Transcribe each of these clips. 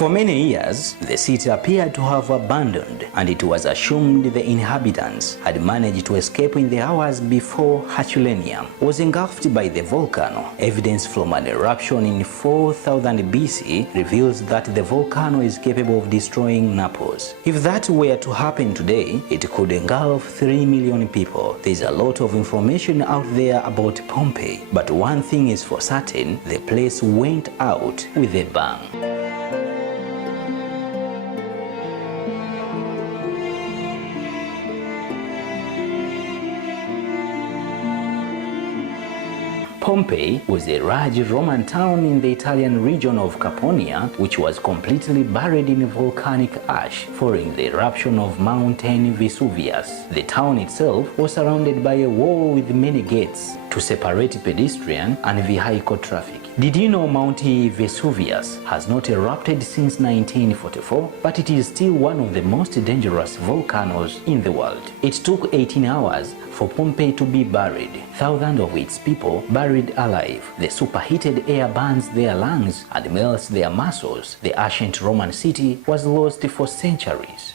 For many years, the city appeared to have abandoned, and it was assumed the inhabitants had managed to escape in the hours before Herculaneum was engulfed by the volcano. Evidence from an eruption in 4000 BC reveals that the volcano is capable of destroying Naples. If that were to happen today, it could engulf 3 million people. There's a lot of information out there about Pompeii, but one thing is for certain, the place went out with a bang. Pompeii was a large Roman town in the Italian region of Campania, which was completely buried in volcanic ash following the eruption of Mount Vesuvius. The town itself was surrounded by a wall with many gates to separate pedestrian and vehicle traffic. Did you know Mount Vesuvius has not erupted since 1944, but it is still one of the most dangerous volcanoes in the world. It took 18 hours for Pompeii to be buried, thousands of its people buried alive. The superheated air burns their lungs and melts their muscles. The ancient Roman city was lost for centuries.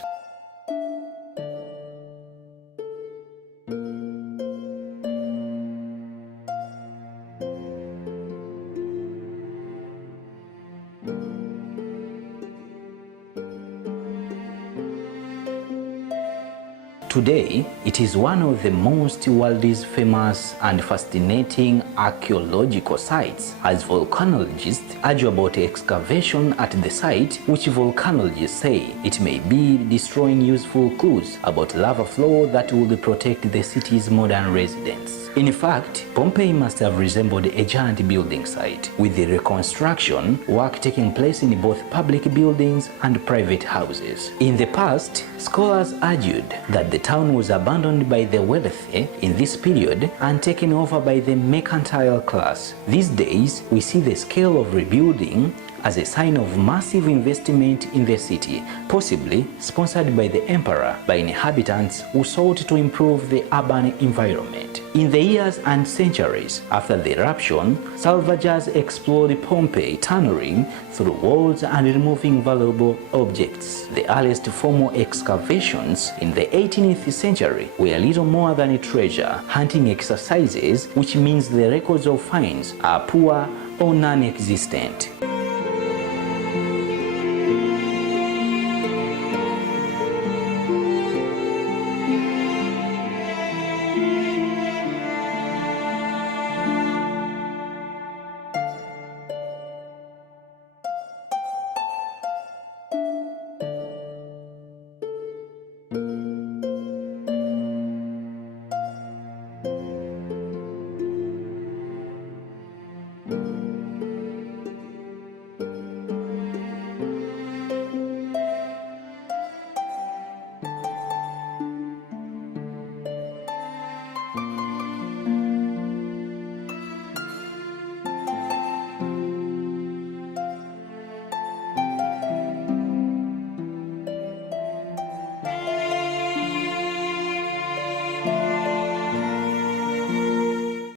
Today, it is one of the most world's famous and fascinating archaeological sites, as volcanologists argue about excavation at the site, which volcanologists say it may be destroying useful clues about lava flow that will protect the city's modern residents. In fact, Pompeii must have resembled a giant building site, with the reconstruction work taking place in both public buildings and private houses. In the past, scholars argued that the town was abandoned by the wealthy in this period and taken over by the mercantile class. These days, we see the scale of rebuilding as a sign of massive investment in the city, possibly sponsored by the emperor, by inhabitants who sought to improve the urban environment. In the years and centuries after the eruption, salvagers explored Pompeii, tunneling through walls and removing valuable objects. The earliest formal excavations in the 18th century were little more than treasure hunting exercises, which means the records of finds are poor or non-existent.